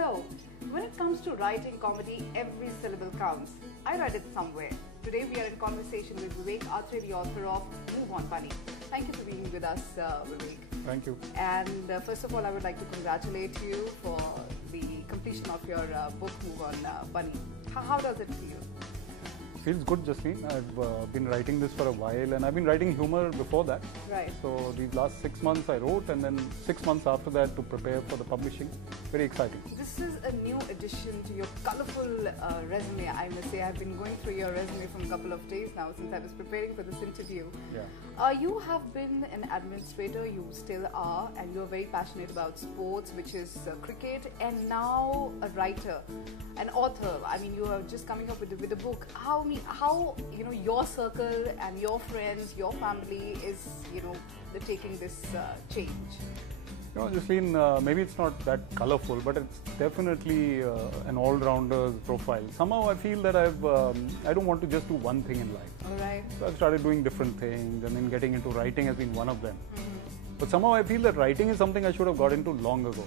Hello. When it comes to writing comedy, every syllable counts. I read it somewhere. Today we are in conversation with Vivek Atray, the author of Move On Bunny. Thank you for being with us, Vivek. Thank you. And first of all, I would like to congratulate you for the completion of your book, Move On Bunny. How does it feel? Feels good, Jasleen. I've been writing this for a while, and I've been writing humor before that. Right. So these last 6 months I wrote, and then 6 months after that to prepare for the publishing. Very exciting. This is a new addition to your colorful resume, I must say. I've been going through your resume from a couple of days now since I was preparing for this interview. Yeah. You have been an administrator, you still are, and you're very passionate about sports, which is cricket, and now a writer, an author. I mean, you are just coming up with a book. How your circle and your friends, your family is taking this change? Jasleen, maybe it's not that colorful, but it's definitely an all-rounder profile. Somehow I feel that I don't want to just do one thing in life. All right. So I've started doing different things, and then getting into writing has been one of them. But somehow I feel that writing is something I should have got into long ago.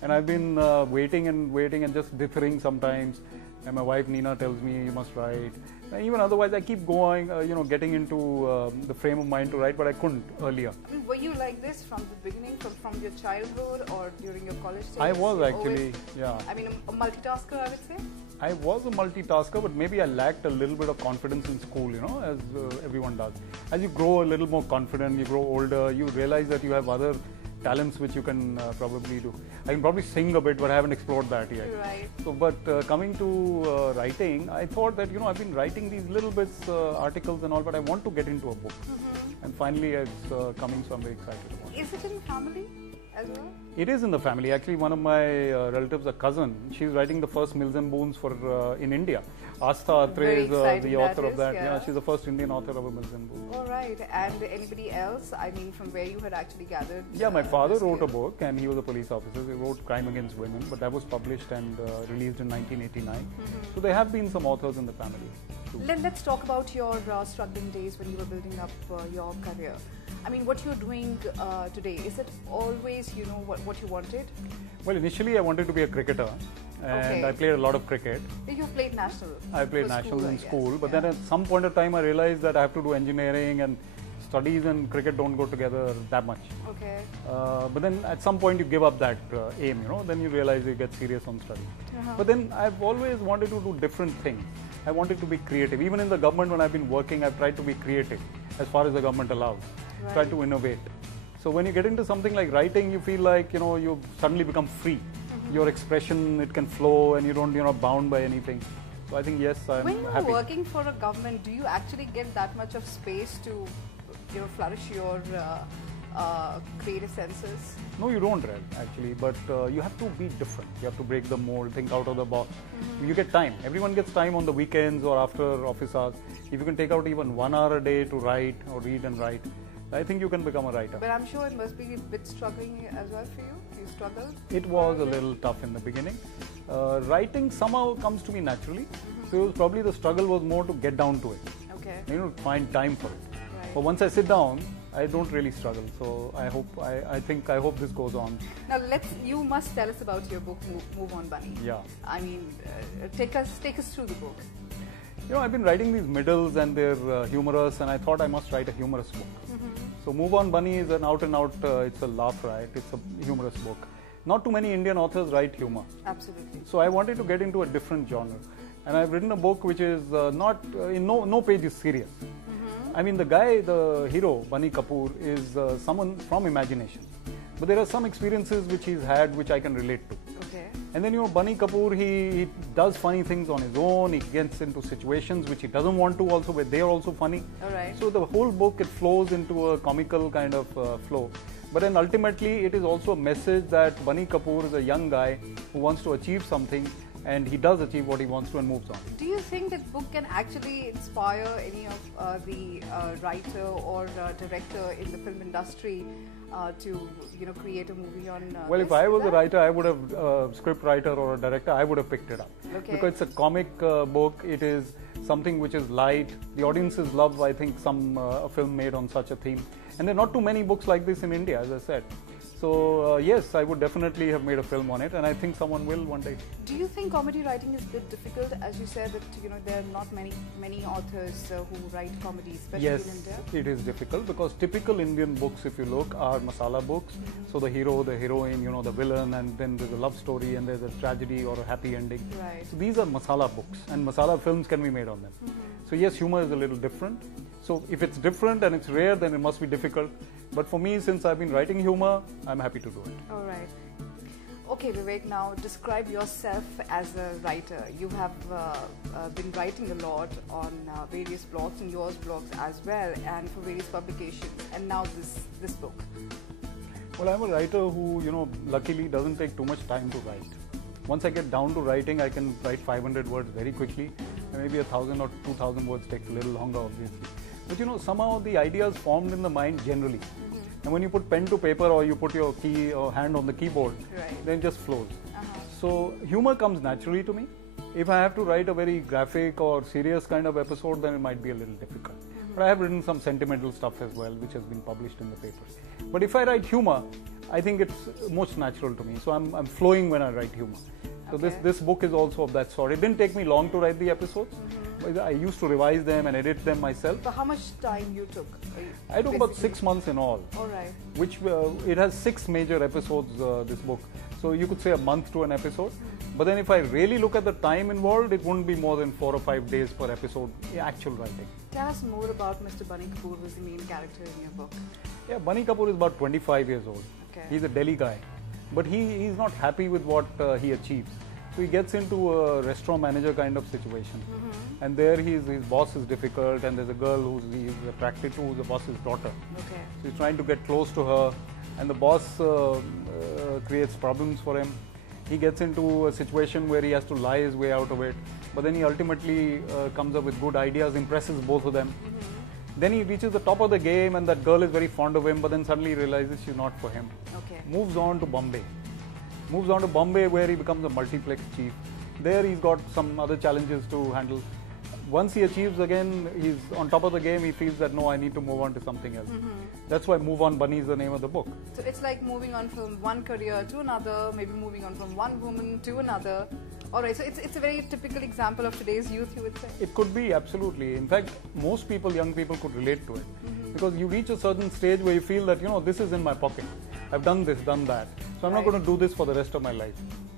And I've been waiting and just differing sometimes. And my wife Nina tells me, you must write. And even otherwise, I keep going, getting into the frame of mind to write, but I couldn't earlier. I mean, were you like this from the beginning, from your childhood or during your college days? I was actually, yeah. I mean, a multitasker, I would say? I was a multitasker, but maybe I lacked a little bit of confidence in school, as everyone does. As you grow a little more confident, you grow older, you realize that you have other talents which you can probably do. I can probably sing a bit, but I haven't explored that yet. Right. So, but coming to writing, I thought that I've been writing these little bits, articles and all, but I want to get into a book. And finally, it's coming, so I'm very excited about it. Is it in family as well? It is in the family. Actually, one of my relatives, a cousin, she's writing the first Mills and Boons for in India. Astha Atray is the author of that. Yeah, she's the first Indian author of a Mills and Boons. All right. And anybody else? I mean, from where you had actually gathered? Yeah, my father wrote a book, and he was a police officer. He wrote Crime Against Women, but that was published and released in 1989. So there have been some authors in the family. Let's talk about your struggling days when you were building up your career. I mean, what you're doing today, is it always, what you wanted? Well, initially I wanted to be a cricketer, and I played a lot of cricket. You've played national? I played national in school, but then at some point of time I realized that I have to do engineering, and studies and cricket don't go together that much. Okay. But then at some point you give up that aim, then you realize you get serious on study. But then I've always wanted to do different things. I wanted to be creative. Even in the government when I've been working, I've tried to be creative as far as the government allows. Right. Try to innovate. So when you get into something like writing, you feel like, you suddenly become free. Your expression, it can flow, and you don't, bound by anything. So I think, yes, I'm happy. When you're working for a government, do you actually get that much of space to, flourish your creative senses? No, you don't, actually, but you have to be different. You have to break the mold, think out of the box. You get time. Everyone gets time on the weekends or after office hours. If you can take out even 1 hour a day to write or read and write, I think you can become a writer. But I'm sure it must be a bit struggling as well for you. You struggled? It was a little tough in the beginning. Writing somehow comes to me naturally. So it was probably the struggle was more to get down to it. Okay. Find time for it. Right. But once I sit down, I don't really struggle. So I hope this goes on. Now you must tell us about your book, Move On Bunny. Yeah. I mean, take us through the book. I've been writing these middles, and they're humorous, and I thought I must write a humorous book. So Move On Bunny is an out and out, it's a laugh, right? It's a humorous book. Not too many Indian authors write humor. Absolutely. So I wanted to get into a different genre. And I've written a book which is in no page is serious. I mean, the hero, Bunny Kapoor, is someone from imagination. But there are some experiences which he's had which I can relate to. Okay. And then, Bunny Kapoor, he does funny things on his own. He gets into situations which he doesn't want to also, but they are also funny. All right. So the whole book, it flows into a comical kind of flow. But then ultimately, it is also a message that Bunny Kapoor is a young guy who wants to achieve something, and he does achieve what he wants to and moves on. Do you think that book can actually inspire any of the writer or director in the film industry to create a movie on well, if I was a writer, I would have script writer or a director, I would have picked it up. Okay. Because it's a comic book. It is something which is light. The audiences love, I think, a film made on such a theme. And there are not too many books like this in India, as I said. So yes, I would definitely have made a film on it, and I think someone will one day. Do you think comedy writing is a bit difficult? As you said that there are not many authors who write comedy, especially Yes, in India. it is difficult because typical Indian books, if you look, are masala books. So the hero, the heroine, the villain, and then there's a love story and there's a tragedy or a happy ending. Right. So these are masala books, and masala films can be made on them. So yes, humor is a little different. So if it's different and it's rare, then it must be difficult. But for me, since I've been writing humor, I'm happy to do it. All right. Okay, Vivek, now describe yourself as a writer. You have been writing a lot on various blogs, and yours blogs as well, and for various publications, and now this book. Well, I'm a writer who, luckily doesn't take too much time to write. Once I get down to writing, I can write 500 words very quickly, and maybe 1,000 or 2,000 words takes a little longer, obviously. But somehow the ideas formed in the mind generally. And when you put pen to paper or you put your key or hand on the keyboard, then it just flows. So humor comes naturally to me. If I have to write a very graphic or serious kind of episode, then it might be a little difficult. But I have written some sentimental stuff as well, which has been published in the papers. But if I write humor, I think it's most natural to me. So I'm flowing when I write humor. So this book is also of that sort. It didn't take me long to write the episodes. I used to revise them and edit them myself. So how much time you took? I took about 6 months in all. All right. Which it has 6 major episodes, this book. So you could say a month to an episode. But then if I really look at the time involved, it wouldn't be more than 4 or 5 days per episode, actual writing. Tell us more about Mr. Bunny Kapoor, who's the main character in your book. Yeah, Bunny Kapoor is about 25 years old. Okay. He's a Delhi guy. But he's not happy with what he achieves. So he gets into a restaurant manager kind of situation. And there his boss is difficult, and there's a girl he's attracted to, who's the boss's daughter. Okay. So he's trying to get close to her, and the boss creates problems for him. He gets into a situation where he has to lie his way out of it, but then he ultimately comes up with good ideas, impresses both of them. Then he reaches the top of the game, and that girl is very fond of him, but then suddenly he realizes she's not for him. Okay. Moves on to Bombay, where he becomes a multiplex chief. There he's got some other challenges to handle. Once he achieves again, he's on top of the game, he feels that no, I need to move on to something else. That's why Move On Bunny is the name of the book. So it's like moving on from one career to another, maybe moving on from one woman to another. Alright, so it's a very typical example of today's youth, you would say? It could be, absolutely. In fact, most people, young people, could relate to it. Because you reach a certain stage where you feel that, this is in my pocket. I've done this, done that. So I'm not going to do this for the rest of my life.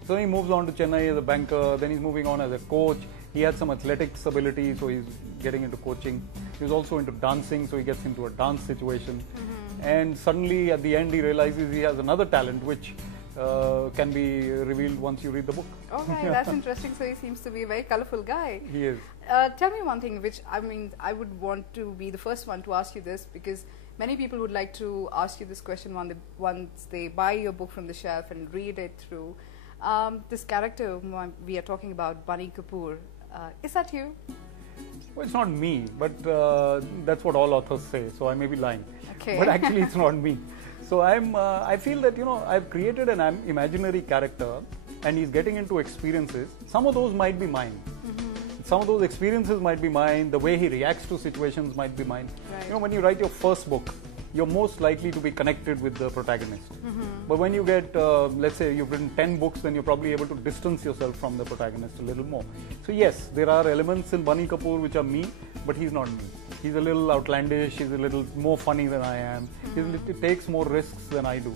So he moves on to Chennai as a banker, then he's moving on as a coach. He had some athletics ability, so he's getting into coaching. He was also into dancing, so he gets into a dance situation. And suddenly at the end he realizes he has another talent which can be revealed once you read the book. Alright, that's interesting. So he seems to be a very colorful guy. He is. Tell me one thing, which I would want to be the first one to ask you this, because many people would like to ask you this question once they buy your book from the shelf and read it through. This character we are talking about, Bunny Kapoor, is that you? Well, it's not me, but that's what all authors say, so I may be lying. Okay. But actually it's not me. So I feel that, I've created an imaginary character, and he's getting into experiences. Some of those might be mine. Some of those experiences might be mine. The way he reacts to situations might be mine. Right. When you write your first book, you're most likely to be connected with the protagonist. But when you get, let's say you've written 10 books, then you're probably able to distance yourself from the protagonist a little more. So yes, there are elements in Bunny Kapoor which are me, but he's not me. He's a little outlandish, he's a little more funny than I am. He takes more risks than I do.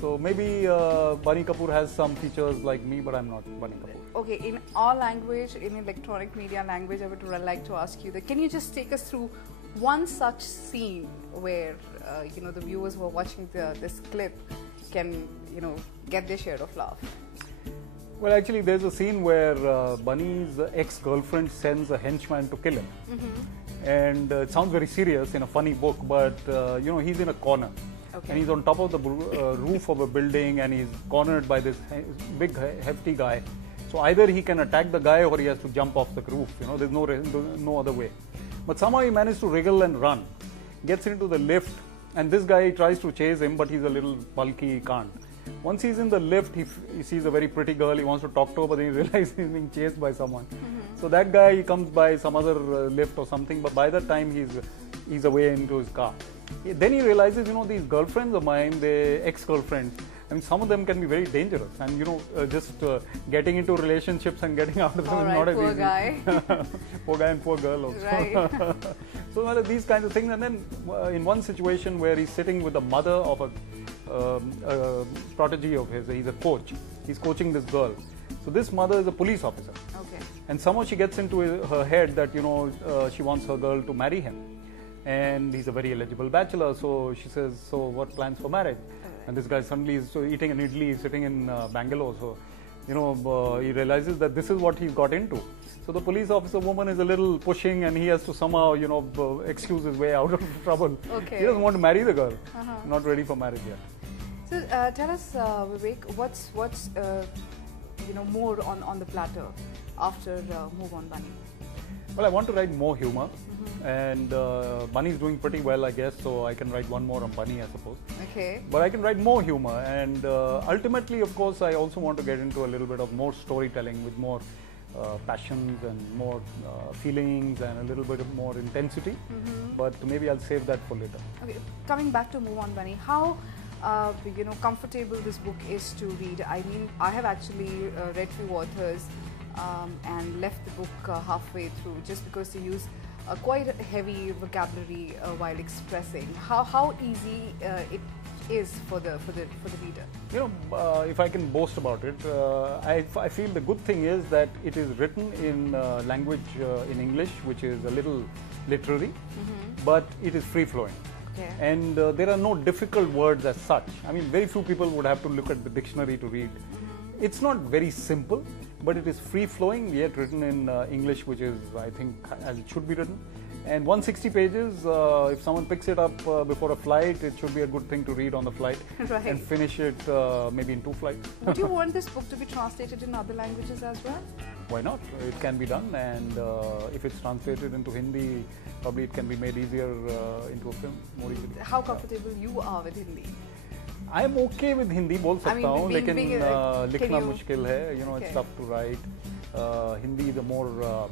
So maybe Bunny Kapoor has some features like me, but I'm not Bunny Kapoor. Okay, in our language, in electronic media language, I would like to ask you that, can you just take us through one such scene where the viewers who are watching this clip can get their share of laugh? Well, actually there's a scene where Bunny's ex-girlfriend sends a henchman to kill him. And it sounds very serious in a funny book, but he's in a corner. Okay. And he's on top of the roof of a building, and he's cornered by this big hefty guy. So either he can attack the guy or he has to jump off the roof. There's no other way. But somehow he managed to wriggle and run, gets into the lift, and this guy tries to chase him, but he's a little bulky, he can't. Once he's in the lift, he sees a very pretty girl, he wants to talk to her, but then he realizes he's being chased by someone. So that guy, he comes by some other lift or something, but by that time he's away into his car. Then he realizes, these girlfriends of mine, they ex-girlfriends, I mean, some of them can be very dangerous, and just getting into relationships and getting out of them is not as easy. Guy. Poor guy and poor girl also. Right. So these kinds of things, and then in one situation where he's sitting with the mother of a protege of his, he's a coach. He's coaching this girl. So this mother is a police officer. Okay. And somehow she gets into her head that she wants her girl to marry him, and he's a very eligible bachelor. So she says, "So what plans for marriage?" And this guy suddenly is eating an idli, sitting in Bangalore. So, he realizes that this is what he's got into. So the police officer woman is a little pushing, and he has to somehow, excuse his way out of trouble. Okay. He doesn't want to marry the girl. Not ready for marriage yet. So tell us, Vivek, what's more on the platter after Move On Bunny? Well, I want to write more humor, and Bunny's doing pretty well, I guess, so I can write one more on Bunny, I suppose. Okay. But I can write more humor, and ultimately, of course, I also want to get into a little bit of more storytelling with more passions and more feelings and a little bit of more intensity. But maybe I'll save that for later. Okay. Coming back to Move On Bunny, how comfortable this book is to read? I mean, I have actually read few authors and left the book halfway through just because they use quite a heavy vocabulary while expressing. How easy it is for the reader? If I can boast about it, I feel the good thing is that it is written in language in English, which is a little literary, but it is free flowing. Okay. And there are no difficult words as such. I mean, very few people would have to look at the dictionary to read. It's not very simple, but it is free flowing, yet written in English, which is, I think, as it should be written. And 160 pages, if someone picks it up before a flight, it should be a good thing to read on the flight. Right. And finish it maybe in 2 flights. Would you want this book to be translated in other languages as well? Why not? It can be done, and if it's translated into Hindi, probably it can be made easier into a film more easily. How comfortable you are with Hindi? I am okay with Hindi, बोल सकता हूँ, लेकिन लिखना मुश्किल है. It's tough to write. Hindi is a more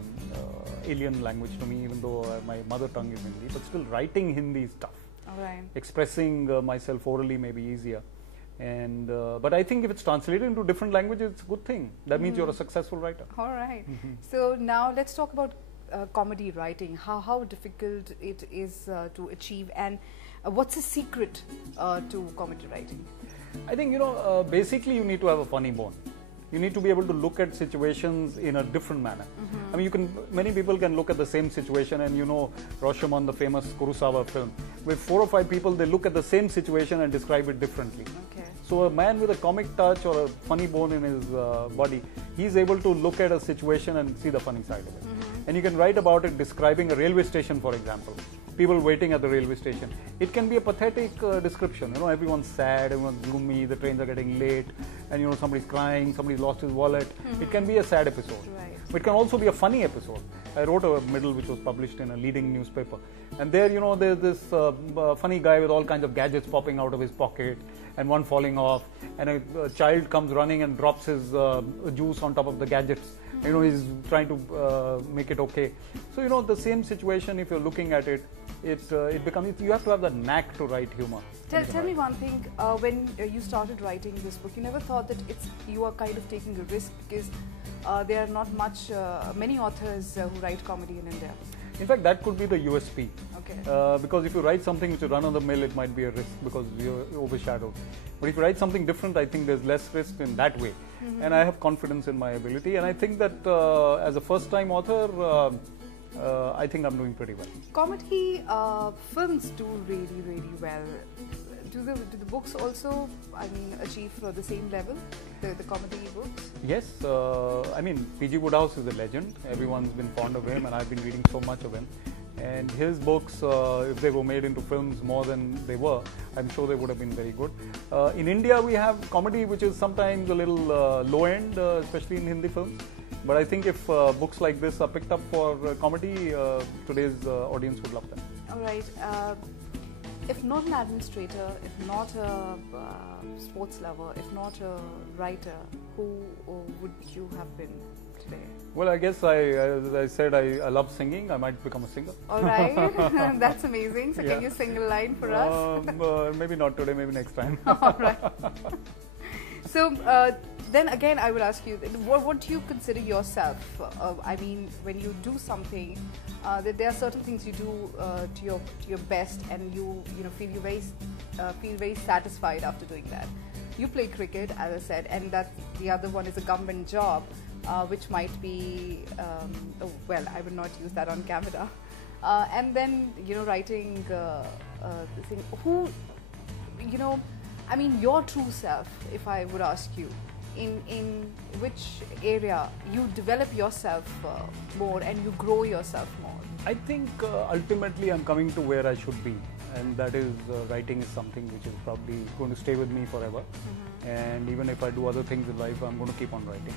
alien language to me, even though my mother tongue is Hindi. But still, writing Hindi is tough. All right. Expressing myself orally may be easier. And but I think if it's translated into different languages, it's a good thing. That means you're a successful writer. All right. So now let's talk about comedy writing. How difficult it is to achieve, and what's the secret to comedy writing? I think basically you need to have a funny bone. You need to be able to look at situations in a different manner. I mean, many people can look at the same situation, and Rashomon, the famous Kurosawa film, with 4 or 5 people, they look at the same situation and describe it differently. Okay. So a man with a comic touch or a funny bone in his body, he's able to look at a situation and see the funny side of it. And you can write about it describing a railway station, for example. People waiting at the railway station. It can be a pathetic description. Everyone's sad, everyone's gloomy, the trains are getting late, and somebody's crying, somebody's lost his wallet. It can be a sad episode. Right. But it can also be a funny episode. I wrote a middle which was published in a leading newspaper, and there, there's this funny guy with all kinds of gadgets popping out of his pocket, and one falling off, and a child comes running and drops his juice on top of the gadgets. He's trying to make it okay. So, the same situation, if you're looking at it, it becomes, you have to have the knack to write humor. Tell me one thing, when you started writing this book, you never thought that you are kind of taking a risk, because there are not many authors who write comedy in India. In fact, that could be the USP. Okay. Because if you write something which is run of the mill, it might be a risk because you're overshadowed. But if you write something different, I think there's less risk in that way. And I have confidence in my ability. And I think that as a first-time author, I think I'm doing pretty well. Comedy films do really, really well. Do the books also, achieve the same level, the comedy books? Yes. I mean, P.G. Woodhouse is a legend. Everyone's been fond of him, and I've been reading so much of him. And his books, if they were made into films more than they were, I'm sure they would have been very good. In India, we have comedy which is sometimes a little low end, especially in Hindi films. But I think if books like this are picked up for comedy, today's audience would love them. All right. If not an administrator, if not a sports lover, if not a writer, who would you have been? today? Well, I guess as I said, I love singing. I might become a singer. All right, that's amazing. So, can you sing a line for us? Maybe not today, maybe next time. All right. So, then again, I would ask you, what do you consider yourself? I mean, when you do something, there are certain things you do to your best, and you feel very satisfied after doing that. You play cricket, as I said, and that the other one is a government job, which might be well, I would not use that on camera. And then writing the thing. Who, I mean, your true self. If I would ask you, in which area you develop yourself more and you grow yourself more? I think ultimately I'm coming to where I should be, and that is writing is something which is probably going to stay with me forever. And even if I do other things in life, I'm going to keep on writing.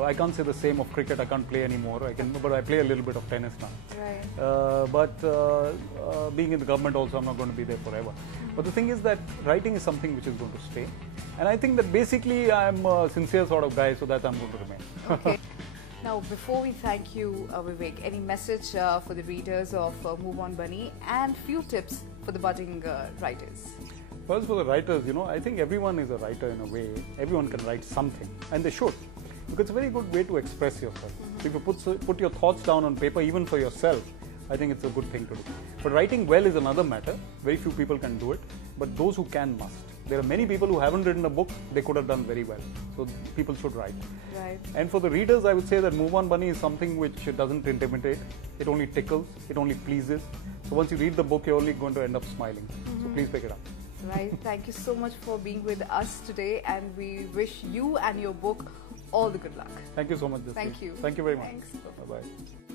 I can't say the same of cricket. I can't play anymore. But I play a little bit of tennis now. Right. But being in the government also, I'm not going to be there forever. But the thing is that writing is something which is going to stay. And I think that basically I'm a sincere sort of guy, so that I'm going to remain. Okay. Now, before we thank you, Vivek, any message for the readers of Move On Bunny, and few tips for the budding writers? First, for the writers, I think everyone is a writer in a way. Everyone can write something, and they should. Because it's a very good way to express yourself. So if you put your thoughts down on paper, even for yourself, I think it's a good thing to do. But writing well is another matter. Very few people can do it, but those who can must. There are many people who haven't written a book, they could have done very well. So people should write. Right. And for the readers, I would say that Move On Bunny is something which doesn't intimidate. It only tickles, it only pleases. So once you read the book, you're only going to end up smiling. So please pick it up. Right. Thank you so much for being with us today, and we wish you and your book all the good luck. Thank you so much. Thank you. Thank you very much. Thanks. Bye-bye.